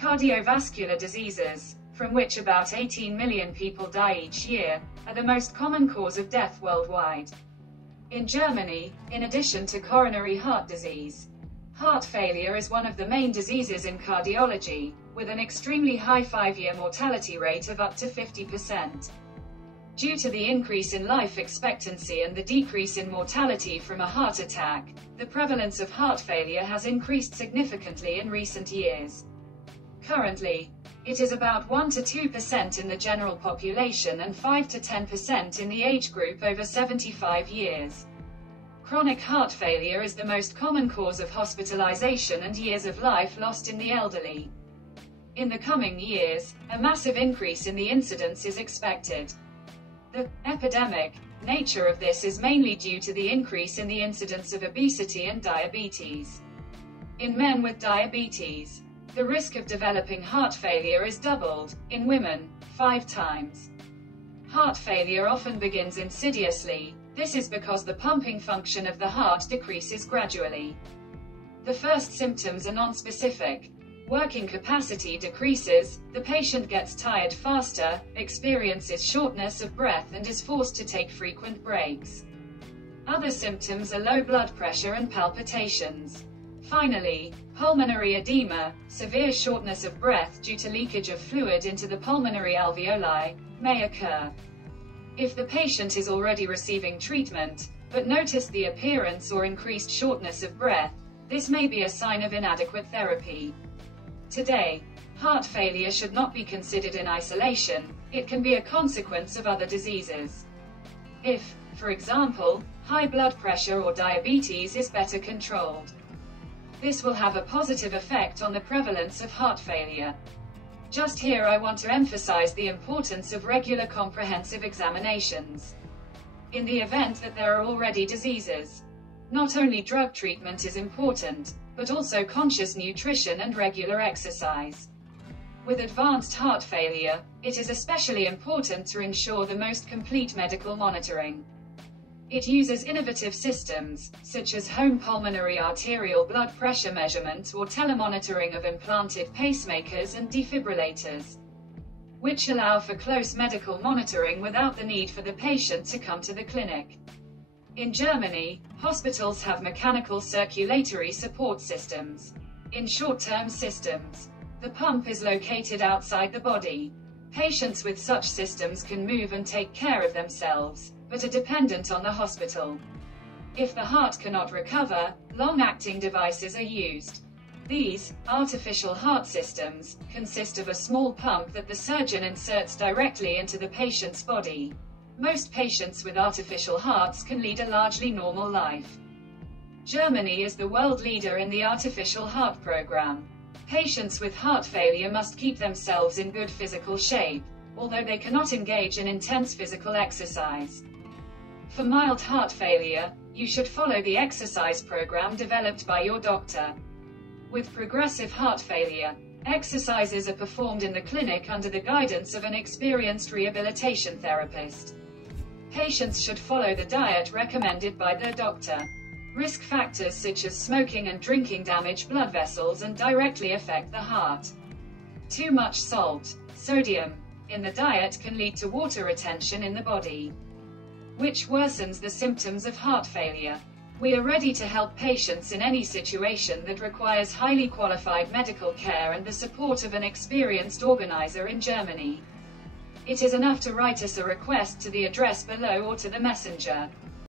Cardiovascular diseases, from which about 18 million people die each year, are the most common cause of death worldwide. In Germany, in addition to coronary heart disease, heart failure is one of the main diseases in cardiology, with an extremely high 5-year mortality rate of up to 50%. Due to the increase in life expectancy and the decrease in mortality from a heart attack, the prevalence of heart failure has increased significantly in recent years. Currently, it is about 1 to 2% in the general population and 5 to 10% in the age group over 75 years. Chronic heart failure is the most common cause of hospitalization and years of life lost in the elderly. In the coming years, a massive increase in the incidence is expected. The epidemic nature of this is mainly due to the increase in the incidence of obesity and diabetes. In men with diabetes, the risk of developing heart failure is doubled, in women, 5 times. Heart failure often begins insidiously. This is because the pumping function of the heart decreases gradually. The first symptoms are nonspecific. Working capacity decreases, the patient gets tired faster, experiences shortness of breath and is forced to take frequent breaks. Other symptoms are low blood pressure and palpitations. Finally, pulmonary edema, severe shortness of breath due to leakage of fluid into the pulmonary alveoli, may occur. If the patient is already receiving treatment, but noticed the appearance or increased shortness of breath, this may be a sign of inadequate therapy. Today, heart failure should not be considered in isolation. It can be a consequence of other diseases. If, for example, high blood pressure or diabetes is better controlled, this will have a positive effect on the prevalence of heart failure. Just here I want to emphasize the importance of regular comprehensive examinations. In the event that there are already diseases, not only drug treatment is important, but also conscious nutrition and regular exercise. With advanced heart failure, it is especially important to ensure the most complete medical monitoring. It uses innovative systems, such as home pulmonary arterial blood pressure measurement or telemonitoring of implanted pacemakers and defibrillators, which allow for close medical monitoring without the need for the patient to come to the clinic. In Germany, hospitals have mechanical circulatory support systems. In short-term systems, the pump is located outside the body. Patients with such systems can move and take care of themselves, but are dependent on the hospital. If the heart cannot recover, long-acting devices are used. These artificial heart systems consist of a small pump that the surgeon inserts directly into the patient's body. Most patients with artificial hearts can lead a largely normal life. Germany is the world leader in the artificial heart program. Patients with heart failure must keep themselves in good physical shape, although they cannot engage in intense physical exercise. For mild heart failure, you should follow the exercise program developed by your doctor. With progressive heart failure, exercises are performed in the clinic under the guidance of an experienced rehabilitation therapist. Patients should follow the diet recommended by their doctor. Risk factors such as smoking and drinking damage blood vessels and directly affect the heart. Too much salt, sodium, in the diet can lead to water retention in the body, which worsens the symptoms of heart failure. We are ready to help patients in any situation that requires highly qualified medical care and the support of an experienced organizer in Germany. It is enough to write us a request to the address below or to the messenger.